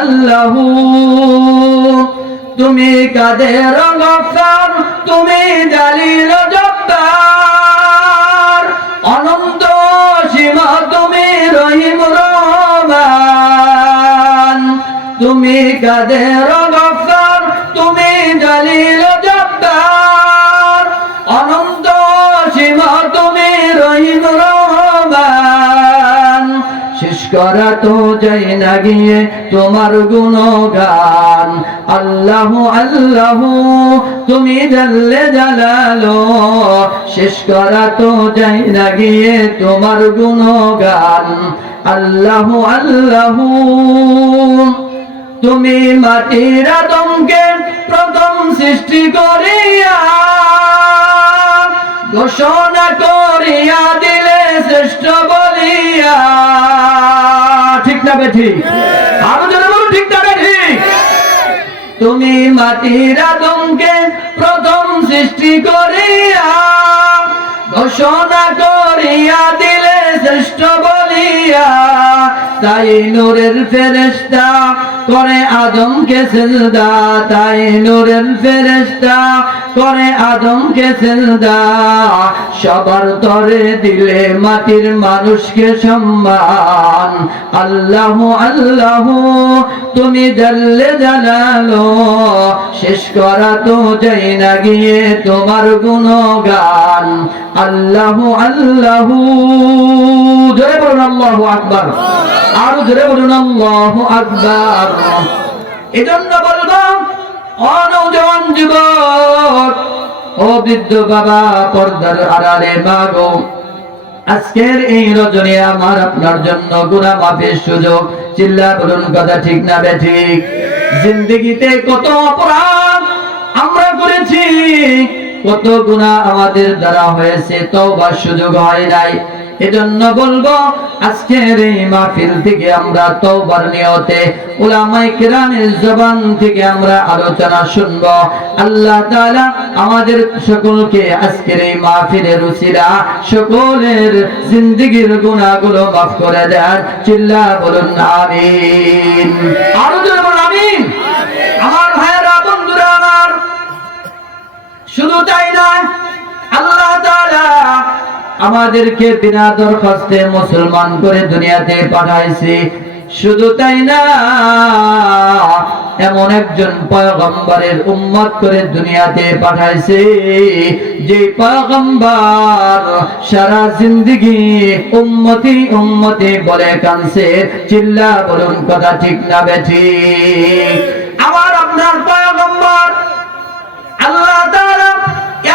আল্লাহু তুমি কাদের গফফার, তুমি জালিল জব্বার, অনন্ত সীমা তুমি রহিম রহমান। তুমি কাদের গফফার, তুমি জালিল জব্বার, অনন্ত সীমা তুমি রহিম রহমান। শেষ করা তো যাই না গিয়ে তোমার গুণগান। আল্লাহু আল্লাহু তুমি জাল্লে জালালো, শেষ করা তো যাই না গিয়ে তোমার গুণগান। আল্লাহু আল্লাহু তুমি মাটির আদমকে প্রথম সৃষ্টি করিয়া ঘোষণা করিয়া দিলে শ্রেষ্ঠ বলিয়া। ঠিক না বেঠিক? আরো জোরে বলুন ঠিক না বেঠিক? তুমি মাটির আদমকে প্রথম সৃষ্টি করিয়া ঘোষণা করিয়া দিলে শ্রেষ্ঠ বলিয়া। তাই নূরের ফেরেশতা করে আদমকে সিজদা, তাই নূরের ফেরেশতা করে আদমকে সিজদা। সবার তরে দিলে মাটির মানুষকে সম্মান। আল্লাহু আল্লাহু তুমি জাল্লে জালালো, শেষ করা তো যাই না গিয়ে তোমার গুণগান। আল্লাহু আল্লাহু জোরে বলুন আল্লাহু আকবার, আরো জোরে বলুন আল্লাহু আকবার। এজন্য বলবো ও নওজোয়ান যুবক, ও বৃদ্ধ বাবা, পর্দার আড়ালে মা গো, আজকের এই রজনী আমার আপনার জন্য গুনাহ মাফের সুযোগ। চিল্লা বলুন কথা ঠিক না বেঠিক? জিন্দেগিতে কত অপরাধ আমরা করেছি, কত গুনাহ আমাদের দ্বারা হয়েছে, তওবার সুযোগ হয় নাই। এজন্য বলবো আজকের এই মাহফিল থেকে আমরা তওবার নিয়তে উলামায়ে কেরামের জবান থেকে আমরা আলোচনা শুনবো। আল্লাহ তাআলা আমাদের সকলকে আজকের এই মাহফিলের উসিলা সকলের জিন্দেগীর গুনাহগুলো মাফ করে দেন। চিল্লা বলুন আমিন, আরো জোরে বলুন আমিন। আমার ভাইয়েরা, বন্ধুরা আমার, শুধু তাই না, আল্লাহ তাআলা আমাদেরকে বিনা দরখাস্তে মুসলমান করে দুনিয়াতে পাঠাইছে। শুধু তাই না, এমন একজন পয়গম্বরের উম্মত করে দুনিয়াতে পাঠাইছে, যে পয়গম্বর সারা জিন্দেগি উম্মতি উম্মতি বলে কাঁদছে। চিল্লা বলুন কথা ঠিক না বেঠিক? আমার আপনার পয়গম্বর আল্লাহ তাআলা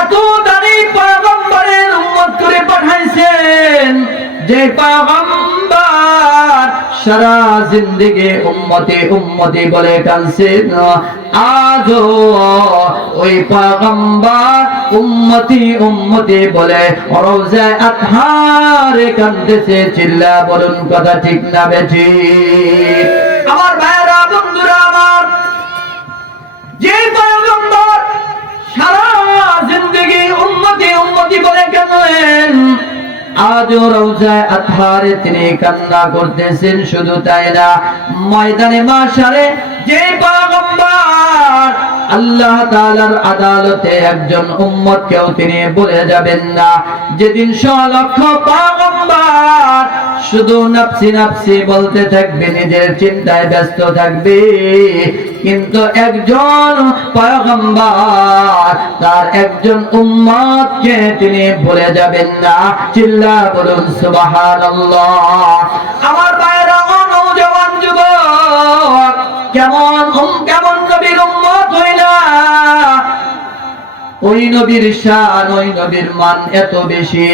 এত দামি পয়গম্বরের উম্মত করে পাঠাইছেন, যে পয়গম্বর সারা জিন্দেগি উম্মতি উম্মতি বলে কাঁদছেন। আজও ওই পয়গম্বর উম্মতি উম্মতি বলে রওজায়ে আতহারে কাঁদতেছে। চিল্লা বলুন কথা ঠিক না বেঠিক? আমার ভাইয়েরা, বন্ধুরা আমার, যে পয়গম্বর সারা জিন্দেগি উম্মতি উম্মতি বলে কাঁদলেন, আজও রওজায়ে আতহারে তিনি কান্না করতেছেন। শুধু তাই না, ময়দানে মাশারে যে পয়গম্বর আল্লাহ তাআলার আদালতে একজন উম্মতকেও তিনি বলে যাবেন না। যেদিন 100 লক্ষ পয়গম্বর শুধু নাফসি নাফসি বলতে থাকবে, নিজের চিন্তায় ব্যস্ত থাকবে, কিন্তু একজন পয়গম্বর তার একজন উম্মতকে তিনি ভুলে যাবেন না। চিল্লা বলুন সুবহানাল্লাহ। আমার ভাইরা, ও নওজোয়ান যুবক, কেমন নবীর উম্মত হইলা? ওই নবীর শান, ওই নবীর মান এত বেশি,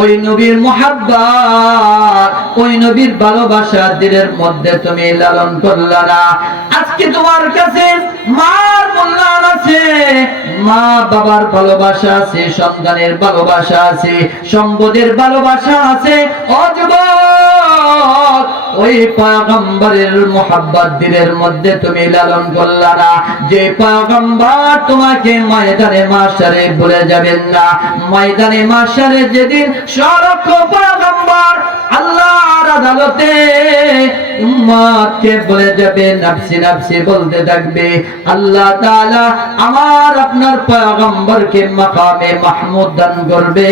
ওই নবীর মুহাব্বত, ওই নবীর ভালোবাসা দিলের মধ্যে তুমি লালন করলা না। আজকে তোমার কাছে মার মূল্যায়ন আছে, মা বাবার ভালোবাসা আছে, সন্তানের ভালোবাসা আছে, সম্পদের ভালোবাসা আছে। ও যুবক, ওই পয়গম্বরের মুহাব্বত দিলের মধ্যে তুমি লালন করলা না। যে পয়গম্বর তোমাকে ময়দানে মাশারে ভুলে যাবেন না। ময়দানে মাশারে যেদিন 100 লক্ষ পয়গম্বর আল্লাহর আদালতে উম্মতকে বলে যাবে, নাফসি নাফসি বলতে থাকবে। আল্লাহ তাআলা আমার আপনার পয়গম্বরকে মাকামে মাহমুদ দান করবে।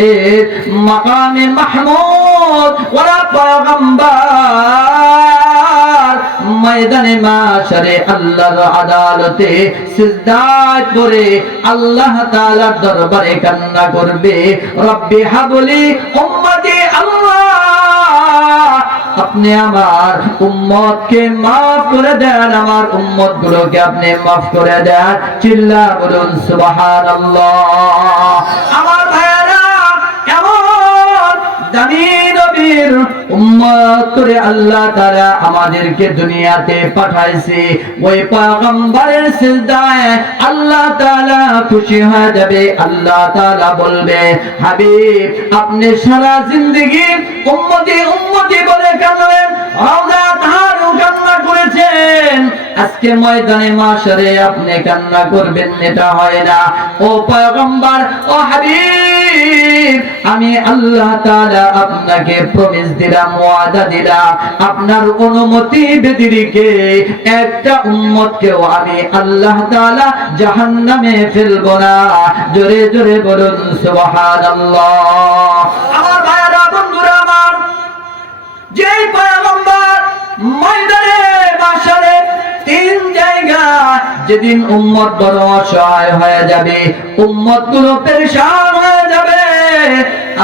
মাকামে মাহমুদ ওরা পয়গম্বর ময়দানে মাশারে আল্লাহর আদালতে সিজদায় পড়ে আল্লাহ তাআলার দরবারে কান্না করবে, রব্বি হাবলি উম্মতি, আল্লাহ আপনি আমার উম্মতকে maaf করে দেন, আমার উম্মত গুলোকে আপনি maaf করে দেন। চিল্লা বলুন সুবহানাল্লাহ। আমার ভাইরা এমন দামি নবীর উম্মত করে আল্লাহ তাআলা আমাদেরকে দুনিয়াতে পাঠাইছে। ওই পয়গম্বরের সিজদায় আল্লাহ তাআলা খুশি হয়ে যাবে। আল্লাহ তাআলা বলবে, হাবিব আপনি সারা জিন্দেগি উম্মতি উম্মতি বলে কাঁদলেন, রওজা তাহারও কান্না করেছেন, আজকে ময়দানে মাশারে আপনি কান্না করবেন, এটা হয় না। ও পয়গম্বর, ও হাবিব, আমি আল্লাহ তাআলা আপনাকে প্রমিস দিলাম, ওয়াদা দিলাম, আপনার অনুমতি ব্যতিরেকে একটা উম্মতকেও আমি আল্লাহ তাআলা জাহান্নামে ফেলব না। জোরে জোরে বলুন সুবহানাল্লাহ। আমার ভাইরা, বন্ধুরা আমার, যে পয়গম্বর ময়দানে মাশারে তিন জায়গা যেদিন উম্মত বড় অসহায় হয়ে যাবে, উম্মত গুলো পেরেশান হয়ে যাবে,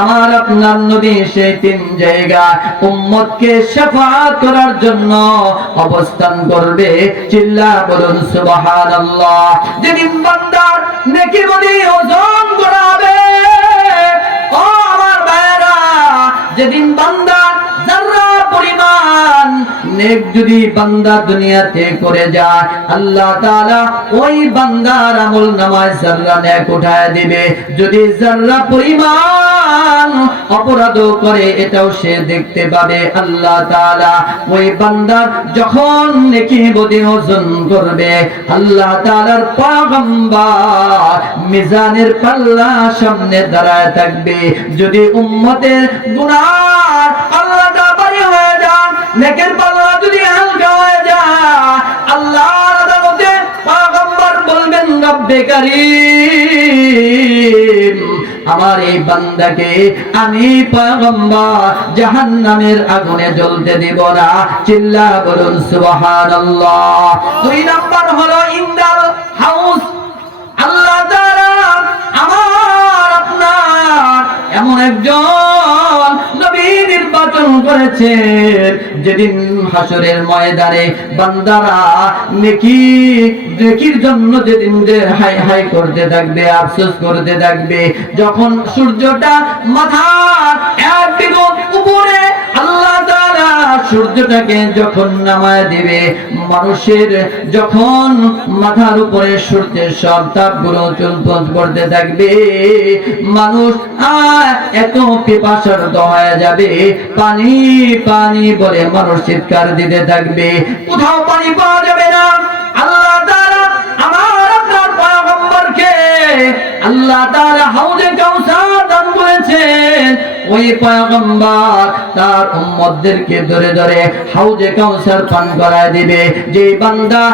আমার আপনার নবী সেই তিন জায়গা উম্মতকে শাফাআত করার জন্য অবস্থান করবে। চিল্লা বলুন সুবহানাল্লাহ। যেদিন বান্দার নেকি বলি ওজন করা হবে, ও আমার ভাইরা, যেদিন বান্দা যারা পরিমাণ নেক যদি বান্দা দুনিয়াতে করে যায়, আল্লাহ তাআলা ওই বান্দার আমলনামায় যারা নেক উঠায় দিবে। যদি যারা পরিমাণ অপরাধ করে, এটাও সে দেখতে পাবে। আল্লাহ তাআলা ওই বান্দার যখন নেকি বদি ওজন করবে, আল্লাহ তাআলার পয়গম্বর মিজানের পাল্লা সামনে দাঁড়ায় থাকবে। যদি উম্মতের গুনাহ আল্লাহটা ভারী হয়ে যায়, নেকের পাল্লা যদি হালকা হয়ে যায়, আল্লাহর আদালতে পয়গম্বর বলবেন, রব্বে কারীম, আমার এই বান্দাকে আমি পয়গম্বর জাহান্নামের আগুনে জ্বলতে দিব না। চিল্লা বলুন সুবহানাল্লাহ। দুই নাম্বার হলো ইন্দাল হাউস। আল্লাহ তাআলা আমার আপনার এমন একজন নবী নির্বাচন করেছেন, যেদিন হাসরের ময়দানে বান্দারা নেকির জন্য যেদিন হাই হাই করতে থাকবে, আফসোস করতে থাকবে, যখন সূর্যটা মাথার এক বিগত উপরে আল্লাহ তাআলা সূর্যটাকে যখন নামায় দিবে, মানুষের যখন মাথার উপরে সূর্যের সব তাপগুলো চুলপথ করতে থাকবে, মানুষ এত পিপাসার্ত হয়ে যাবে, পানি পানি বলে মানুষ চিৎকার দিতে থাকবে, কোথাও পানি পাওয়া যাবে না। আল্লাহ তাআলা আমার আপনার পয়গম্বরকে আল্লাহ তাআলা হাউজে কাউসার দান করেছেন। ওই পয়গম্বর তার উম্মতদেরকে ধরে ধরে হাউজে কাউসার পান করায় দিবে। যে বান্দা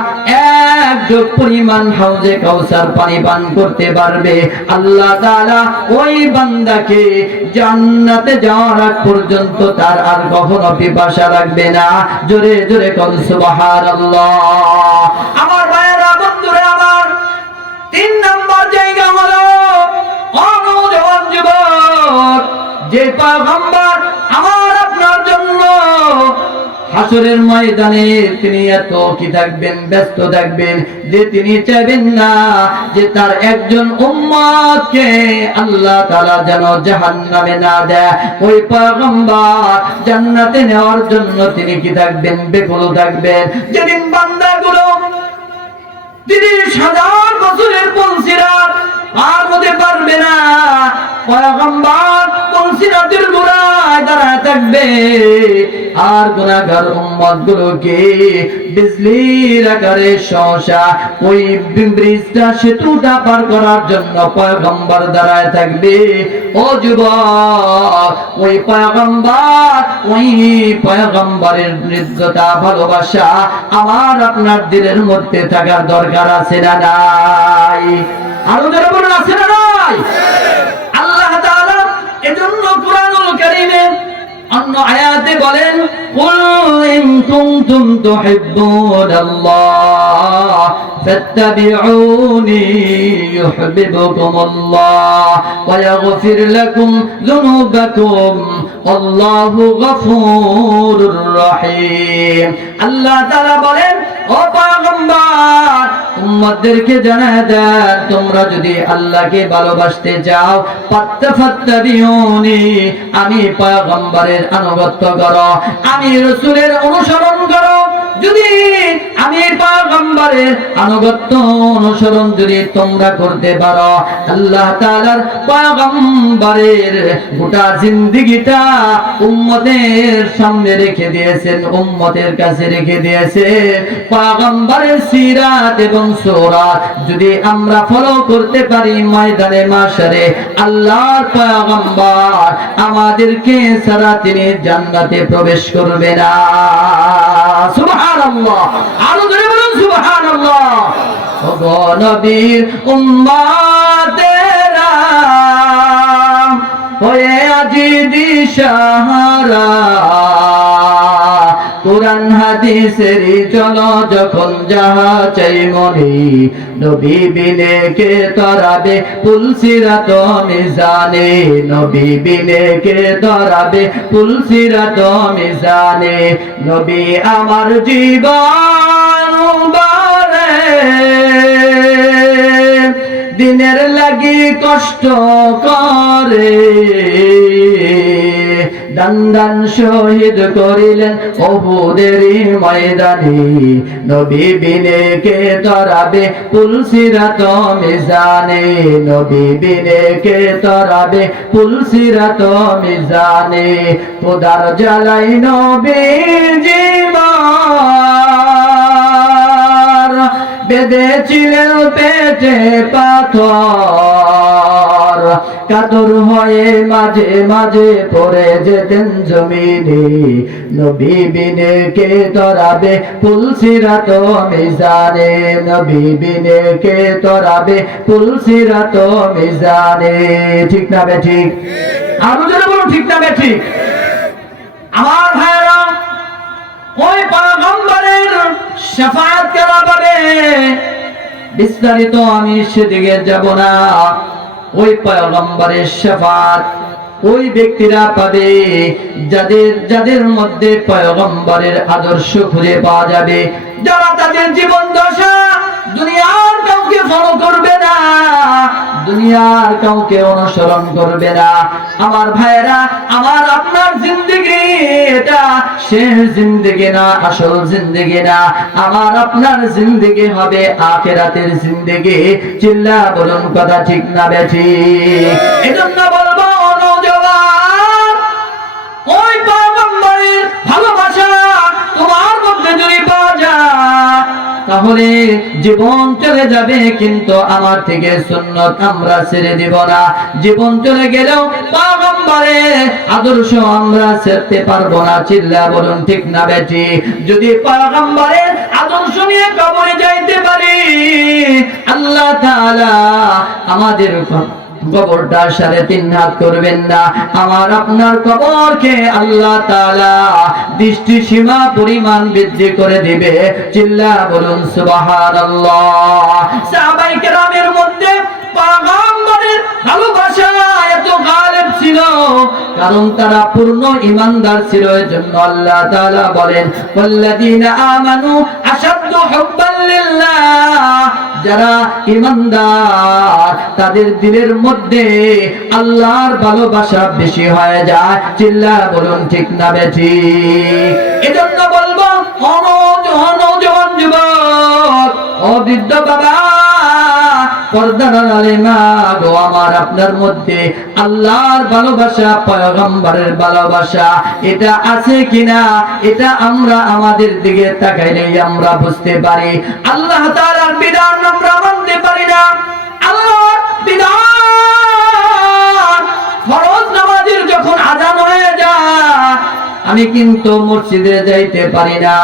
এক যোগ পরিমাণ হাউজে কাউসার পানি পান করতে পারবে, আল্লাহ তাআলা ওই বান্দাকে জান্নাতে যাওয়ার আগ পর্যন্ত তার আর কখনো পিপাসা লাগবে না। জোরে জোরে কোন সুবহানাল্লাহ। আমার ভাইরা, বন্ধুরা আমার, তিন নম্বর জায়গা হলো নওজোয়ান যুবক। যে পয়গম্বর আমার আপনার জন্য হাসরের ময়দানে তিনি এত কি থাকবেন, ব্যস্ত থাকবেন, যে তিনি চাইবেন না যে তার একজন উম্মতকে আল্লাহ তাআলা যেন জাহান্নামে না দেয়। ওই পয়গম্বর জান্নাতে নেওয়ার জন্য তিনি কি থাকবেন, বেকুল থাকবেন। যেদিন বান্দাগুলো 30,000 বছরের পঞ্চিরাত পার হতে পারবে না, পয়গম্বর পঞ্চিরাতের গোড়ায় দাঁড়ায় রাখবে আর গুনাহগার উম্মতগুলোকে বিজলির আকারে সহসা ওই ব্রিজটা সেতুটা পার করার জন্য পয়গম্বর দাঁড়ায় থাকবে। ও যুবক, ওই পয়গম্বরের হৃদ্যতা ভালোবাসা আমার আপনার দিলের মধ্যে থাকার দরকার আছে না নাই? আরো যারা বলেন আছে না নাই? আল্লাহ তাআলা এজন্য কুরআনুল কারীমে অন্য আয়াতে বলেন, কুল ইন কুনতুম তুহিব্বুনাল্লাহ ফাত্তাবিউনি ইউহিব্বুকুমুল্লাহ ওয়া ইয়াগফির লাকুম যুনুবাকুম আল্লাহু গফুরুর রহিম। আল্লাহ তাআলা বলেন, ও পয়গম্বর, উম্মতদেরকে জানায় দেন, তোমরা যদি আল্লাহকে ভালোবাসতে চাও ফাত্তাবিউনি, আমি পয়গম্বরের আনুগত্য করো, আমি রাসূলের অনুসরণ করো। যদি আমি পয়গম্বরের আনুগত্য অনুসরণ যদি তোমরা করতে পারো, আল্লাহ তাআলার পয়গম্বরের গোটা জিন্দেগিটা উম্মতের সামনে রেখে দিয়েছেন, উম্মতের কাছে রেখে দিয়েছেন। পয়গম্বরের সিরাত এবং সূরাত যদি আমরা ফলো করতে পারি, ময়দানে মাশারে আল্লাহর পয়গম্বর আমাদেরকে ছাড়া তিনি জান্নাতে প্রবেশ করবে না। সুবহানাল্লাহ, আরো জোরে বলুন সুবহানাল্লাহ। ওগো নবীর উম্মতেরা হয়ে আজি দিশাহারা, কুরআন হাদিসের চলো যখন যাহা চাই মনে, নবী বিনে কে তরাবে পুলসিরাত মিজানে, নবী বিনে কে তরাবে পুলসিরাত মিজানে। নবী আমার জীবন বারে দিনের লাগি কষ্ট করে, দান দান শহীদ করিলেন উহুদের ময়দানে, নবী বিনে কে তরাবে পুলসিরাত মিজানে, নবী বিনে কে তরাবে পুলসিরাত মিজানে। খোদার জ্বালাই নবী জীবন বেঁধেছিলেন পেটে পাথর, কাতর হয়ে মাঝে মাঝে পড়ে যেতেন জমিনে, নবী বিনে কে তরাবে পুলসিরাত মিজানে, নবী বিনে কে তরাবে পুলসিরাত মিজানে। ঠিক না বে ঠিক? আরো যারা বলুন ঠিক না বে ঠিক? আমার ভাইরা, ওই পয়গম্বরের শাফাআত কারা পাবে বিস্তারিত আমি সেদিকে যাব না। ওই পয়গম্বরের শাফাআত ওই ব্যক্তিরা পাবে যাদের যাদের মধ্যে পয়গম্বরের আদর্শ খুঁজে পাওয়া যাবে, যারা তাদের জীবন দশা দুনিয়ার কাউকে ফলো করবে না, দুনিয়ার কাউকে অনুসরণ করবে না। আমার ভাইরা, আমার আপনার জিন্দেগি এটা শেষ জিন্দেগি না, আসল জিন্দেগি না। আমার আপনার জিন্দেগি হবে আখিরাতের জিন্দেগি। চিল্লা বলুন কথা ঠিক না বেঠিক? এজন্য বলবো নওজওয়ান, ওই পয়গম্বরের ভালোবাসা তোমার মধ্যে যদি পাওয়া যায় তাহলে জীবন চলে যাবে, কিন্তু আমার থেকে সুন্নত আমরা ছেড়ে দিব না। জীবন চলে গেলেও পয়গম্বরের আদর্শ আমরা ছেড়তে পারবো না। চিল্লা বলুন ঠিক না বেটি? যদি পয়গম্বরের আদর্শ নিয়ে কবরে যাইতে পারি, আল্লাহ তাআলা আমাদের কবরটা 3.5 হাত করবেন না, আমার আপনার কবরকে আল্লাহ তাআলা দৃষ্টি সীমা পরিমাণ বৃদ্ধি করে দিবে। চিল্লা বলুন সুবহানাল্লাহ। সাহাবায়ে কেরামের মধ্যে পয়গম্বরের ভালোবাসা এত গালেব ছিল কারণ তারা পূর্ণ ঈমানদার ছিল। এজন্য আল্লাহ তাআলা বলেন, ওয়াল্লাযীনা আমানু আশাদ্দু হুব্বান লিল্লাহ, যারা ঈমানদার তাদের দিলের মধ্যে আল্লাহর ভালোবাসা বেশি হয়ে যায়। চিল্লা বলুন ঠিক না বেঠিক? এজন্য বলবো নওজওয়ান যুবক, ও বৃদ্ধ বাবা, পর্দার আড়ালে মা গো আমার আপনার মধ্যে আল্লাহর ভালোবাসা, পয়গম্বরের ভালোবাসা এটা আছে কিনা, এটা আমরা আমাদের দিকে তাকাইলেই আমরা বুঝতে পারি। আল্লাহ তাআলার বিধান আমরা মানতে পারি না। আল্লাহর বিধান ফরজ নামাজের যখন আযান হয়ে যায় আমি কিন্তু মসজিদে যাইতে পারি না,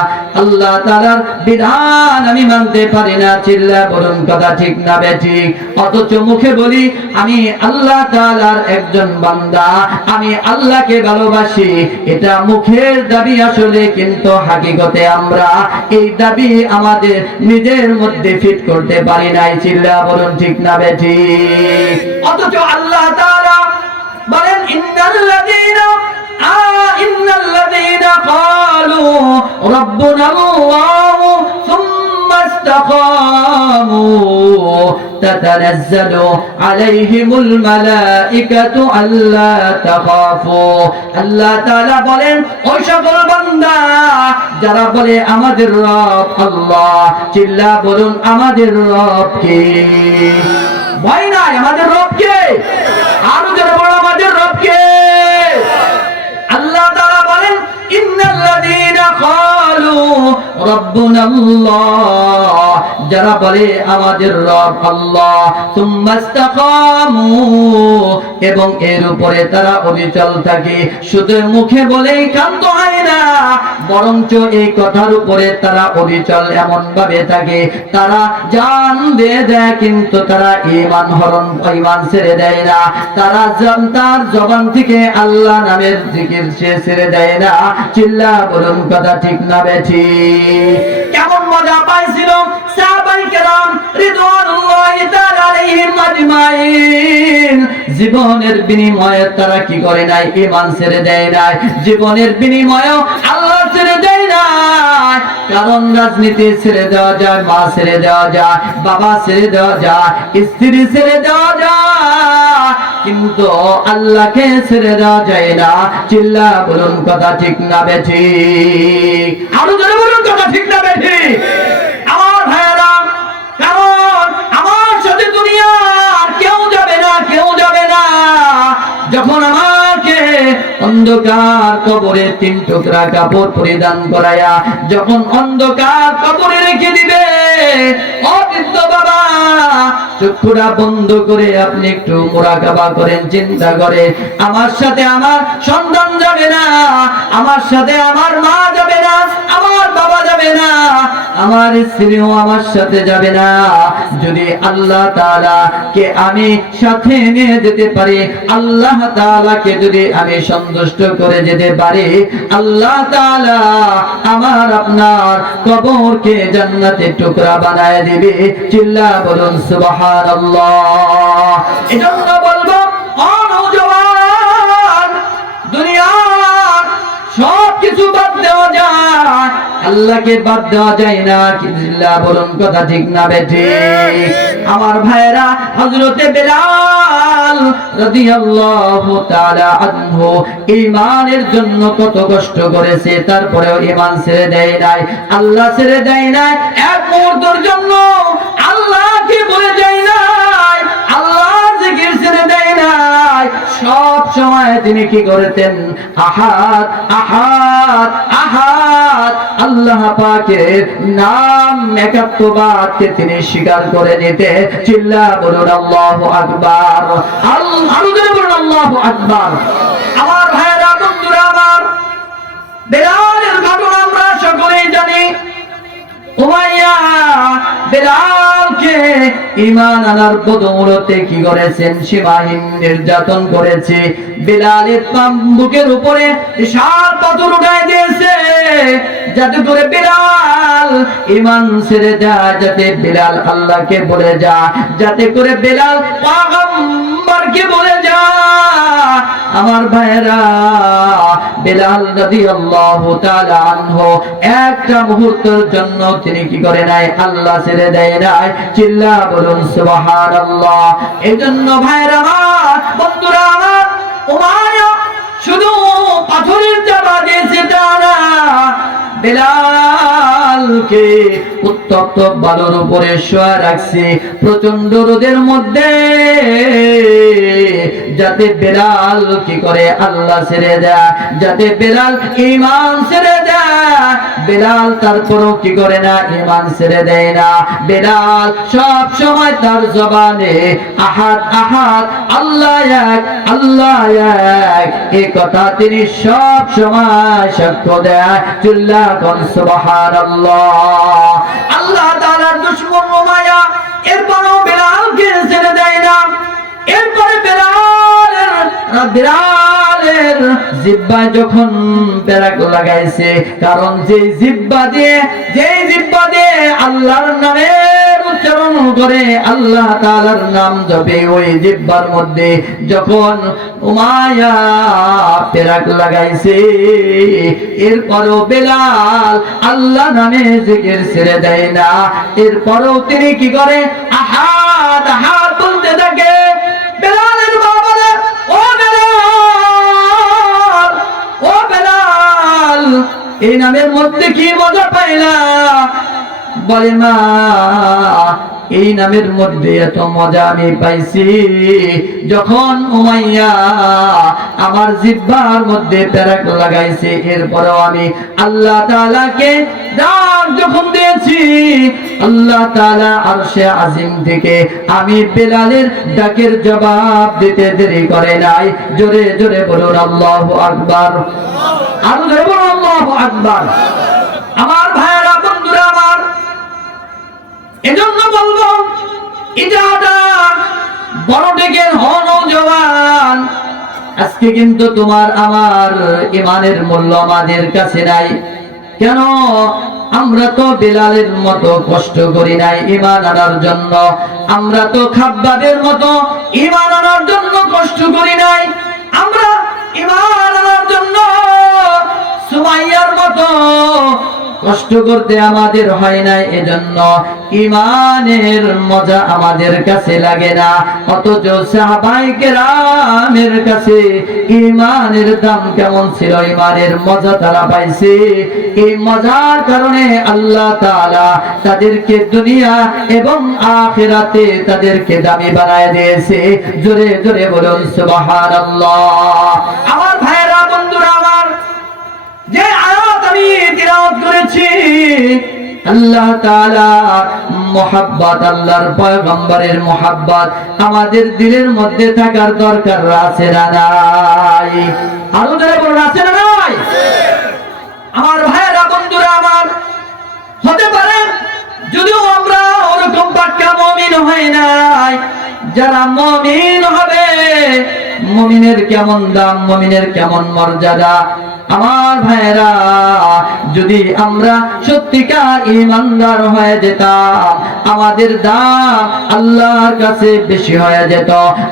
আল্লাহ তাআলার বিধান আমি মানতে পারি না। চিল্লা বলুন কথা ঠিক না বেঠিক? অথচ মুখে বলি আমি আল্লাহ তাআলার একজন বান্দা, আমি আল্লাহকে ভালোবাসি। এটা মুখের দাবি আসলে, কিন্তু হাকিকতে আমরা এই দাবি আমাদের নিজের মধ্যে ফিট করতে পারি নাই। চিল্লা বলুন ঠিক না বেঠিক? অথচ আল্লাহ তাআলা বলেন ইন্নাল্লাযীনা قالوا ربنا الله ثم استقاموا تتنزل عليهم الملائكة ألا تخافوا। আল্লাহ তাআলা বলেন ওই সকল বান্দা যারা বলে আমাদের রব আল্লাহ, চিল্লা বলুন আমাদের রব কে? ভয় নাই, আমাদের রব কে? আরো যারা বলে আমাদের রব কে? আল্লাহ তাআলা বলেন ইন্নাল্লাযীনা ক্বালু রাব্বুনাল্লাহ, যারা বলে আমাদের রব আল্লাহ, সুম্মাস্তাকামু, এবং এর উপরে তারা অবিচল থাকে। শুধু মুখে বলেই ক্ষান্ত হয় না, বরঞ্চ এই কথার উপরে তারা অবিচল এমন ভাবে থাকে তারা জান দিয়ে দেয়, কিন্তু তারা ঈমান ছেড়ে দেয় না। তারা তার জবান থেকে আল্লাহ নামের জিকির সে ছেড়ে দেয় না। চিল্লা বলুন কথা ঠিক না বেঠিক? কেমন মজা পাইছিল সাহাবায়ে কেরাম রিদওয়ানুল্লাহি তাআলা আলাইহিম আজমাইন। জীবনের বিনিময়ে তারা কি করে নাই? ঈমান ছেড়ে দেয় নাই। জীবনের বিনিময়ে আল্লাহ ছেড়ে দেয় নাই। কারণ রাজনীতি ছেড়ে দেওয়া যায়, মা ছেড়ে দেওয়া যায়, বাবা ছেড়ে দেওয়া যায়, স্ত্রী ছেড়ে দেওয়া যায়, কিন্তু আল্লাহকে ছেড়ে দেওয়া যায় না। চিল্লা বলুন কথা ঠিক না বেঠিক? আরো জোরে বলুন কথা ঠিক না বেঠিক? আমার ভাইয়েরা, কারণ আমার সাথে দুনিয়ার কেউ যাবে না, কেউ যাবে না। যখন আমাকে অন্ধকার কবরে 3 টুকরা কাপড় পরিধান করায়া যখন অন্ধকার কবরে রেখে দিবে, ও বৃদ্ধ বাবা চক্ষুটা বন্ধ করে আপনি একটু মুরাকাবা করেন, চিন্তা করে আমার সাথে আমার সন্তান যাবে না, আমার সাথে আমার মা যাবে না, আমার বাবা যাবে না, আমার স্ত্রীও আমার সাথে যাবে না। যদি আল্লাহ তাআলা কে আমি সাথে নিয়ে যেতে পারি, আল্লাহ তাআলাকে যদি আমি সন্তুষ্ট করে যেতে পারি, আল্লাহ তাআলা আমার আপনার কবরকে জান্নাতের টুকরা বানায় দিবে। চিল্লা বলুন সুবহানাল্লাহ। এজন্য বলবো ও নওজওয়ান, দুনিয়ার সব কিছু বাদ দেওয়া যায়, আল্লাহকে বাদ দেওয়া যায় না। চিল্লা বলুন কথা ঠিক না বেঠিক? আমার ভাইয়েরা, হযরতে বেলাল রাদিয়াল্লাহু তাআলা আনহু ঈমানের জন্য কত কষ্ট করেছে, তারপরেও ঈমান ছেড়ে দেয় নাই, আল্লাহ ছেড়ে দেয় নাই। এক মুহূর্তের জন্য আল্লাহকে ভুলে যায় নাই, আল্লাহ জিকির ছেড়ে দেয় নাই। সব সময় তিনি কি করতেন? আহাদ আহাদ আহাদ, আল্লাহ পাকের নাম 71 বারকে তিনি স্বীকার করে নিতে। চিল্লা বলুন আল্লাহু আকবার। আরো জোরে বলুন আল্লাহু আকবার। আমার ভাইয়েরা, বন্ধুরা আমার, বেলালের ঘটনা আমরা সকলেই জানি। উমাইয়া বেলালকে ঈমান আনার বদৌলতে কি করেছেন? সীমাহীন নির্যাতন করেছে। বেলালের বুকের উপরে বিশাল পাথর উঠায় দিয়েছে, যাতে করে বেলাল ঈমান ছেড়ে যায়, যাতে বেলাল আল্লাহকে বলে যায়, যাতে করে বেলাল পয়গম্বরকে বলে যায়। আমার ভাইয়েরা, বেলাল রাদিয়াল্লাহু তাআলা আনহু একটা মুহূর্তের জন্য তিনি কি করে নাই? আল্লাহ ছেড়ে দেয় নাই। চিল্লা বলুন সুবহানাল্লাহ। এজন্য ভাইয়েরা আমার, বন্ধুরা আমার, উমাইয়া শুধু পাথরের চাপা দিয়েছে তা না, বেলাল বেলালকে উত্তপ্ত বালুর উপরে শোয়া রাখছি প্রচন্ড রোদের মধ্যে, যাতে বেলাল কি করে আল্লাহ ছেড়ে দেয়, যাতে বেলাল ঈমান ছেড়ে দেয়। বেলাল তারপরও কি করে না, ঈমান ছেড়ে দেয় না। বেলাল সব সময় তার জবানে আহাদ আহাদ, আল্লাহ এক, আল্লাহ এক, এই কথা তিনি সব সময় সাক্ষ্য দেয়। চিল্লা কোন সুবহানাল্লাহ। আল্লাহ তাআলার দুশমন উমাইয়া এরপরও বেলালকে ছেড়ে দেয় না। এরপরে বেলালের জিহ্বায় যখন পেরাক লাগাইছে, কারণ যে জিহ্বা দিয়ে আল্লাহর নামের উচ্চারণ করে, আল্লাহ তাআলার নাম জপে, ওই জিহ্বার মধ্যে যখন উমাইয়া পেরাক লাগাইছে, এরপরও বেলাল আল্লাহ নামে জিকির ছেড়ে দেয় না। এরপরও তিনি কি করে, আহাদ আহাদ বলতে থাকে। বেলালের মা বলে, ও বেলাল, ও বেলাল, এই নামের মধ্যে কি মজা পাইলা? বলে, মা, এই নামের মধ্যে এত মজা আমি পাইছি যখন উমাইয়া আমার জিহ্বার মধ্যে পেরাক লাগাইছে, এরপরেও আমি আল্লাহ তাআলাকে ডাক যখন দিয়েছি, আল্লাহ তাআলা আরশে আজিম থেকে আমি বেলালের ডাকের জবাব দিতে দেরি করে নাই। জোরে জোরে বলুন আল্লাহু আকবার, আরো জোরে বলুন আল্লাহু আকবার। আমার ভাইরা, বন্ধুরা আমার, এজন্য বলবো, ইজাটা বড় ডেকের নওজওয়ান, আজকে কিন্তু তোমার আমার ঈমানের মূল্য আমাদের কাছে নাই। কেন? আমরা তো বেলালের মতো কষ্ট করি নাই ঈমান আনার জন্য, আমরা তো খাব্বাবের মতো ঈমান আনার জন্য কষ্ট করি নাই, আমরা ঈমান আনার জন্য সুমাইয়ার মতো কষ্ট করতে আমাদের হয় নাই। এজন্য ঈমানের মজা আমাদের কাছে লাগে না। অথচ সাহাবায়ে কেরামের কাছে ঈমানের দাম কেমন ছিল, ঈমানের মজা তারা পাইছে। এই মজার কারণে আল্লাহ তাআলা তাদেরকে দুনিয়া এবং আখিরাতে তাদেরকে দামি বানায় দিয়েছে। জোরে জোরে বলুন সুবহানাল্লাহ। আমার ভাইরা, বন্ধুরা আমার, যে আয়াত আমি তিলাওয়াত করেছি, আল্লাহ তাআলার মুহাব্বত, আল্লাহর পয়গম্বরের মুহাব্বত আমাদের দিলের মধ্যে থাকার দরকার আছে না নাই? আরো জোরে বলুন, আছে না নাই? আমার ভাইরা, বন্ধুরা আমার, হতে পারে যদিও আমরা ওরকম পাক্কা মুমিন হই নাই, যারা মুমিন হবে, মুমিনের কেমন দাম, মুমিনের কেমন মর্যাদা। আমার ভাইরা, যদি আমরা সত্যিকার ঈমানদার হয়ে যেতাম, আমাদের দাম আল্লাহর কাছে বেশি হয়ে যেত।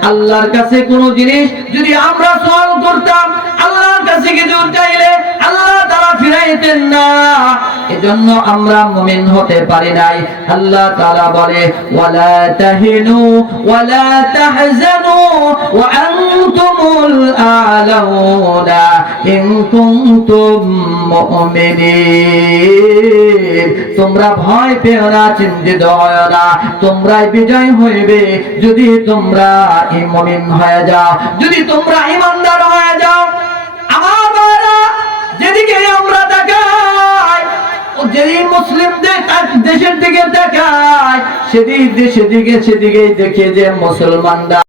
আল্লাহর কাছে কোনো জিনিস যদি আমরা সওয়াল করতাম, আল্লাহর কাছে কিছু চাইলে আল্লাহ তাআলা ফিরাইতেন না। এজন্য আমরা মুমিন হতে পারি নাই। আল্লাহ তাআলা বলে, ওয়ালা তাহিনু ওয়ালা তাহজানু ওয়া আনতুমুল আ'লাউনা ইন কুনতুম মুমিনিন। তোমরা ভয় পেও না, চিন্তিত হয় না, তোমরাই বিজয় হইবে যদি তোমরা মুমিন হয়ে যাও, যদি তোমরা ঈমানদার হয়ে যাও। আমার ভাইরা, যেদিকে আমরা তাকাই, যেই মুসলিম দেশের দিকে তাকাই, সেদিকে দেখে যে মুসলমানরা